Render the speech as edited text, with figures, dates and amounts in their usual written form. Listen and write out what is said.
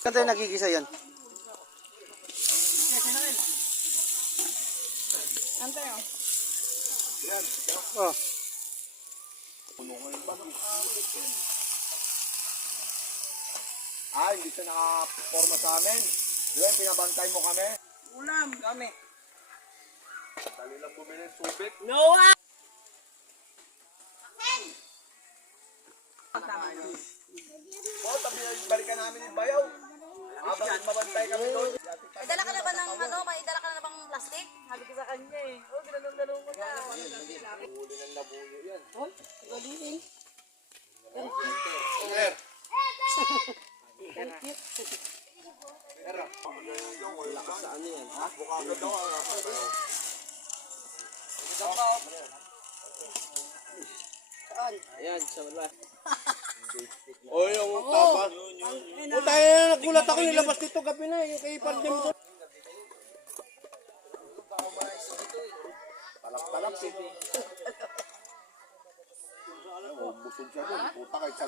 Saan tayo nagigisa yan? Antay oh. Yan. Oh. Hindi siya nakaporma sa amin. Diyan, pinabantay mo kami. Ulam kami. Dali lang bumili ng tubig. Noah! Tabi balikan namin yung bayaw. Habang mabantay kami doon. May dala ka na ba ng ano? May dala ka na bang plastic? Sabi ko sa kanya eh. Oh, ginanong-ganong mo na. Huli ng labuyo yan. Oh, galing. Sir. Pero, lakas sa ano yan? Ha? Bukado daw ang Ayan, sa wala. O yung tapas. O tayo na nagulat ako nilabas dito gabi na. Yung kay Pardim doon. Talak-talak. Busog siya doon. Puta kahit sa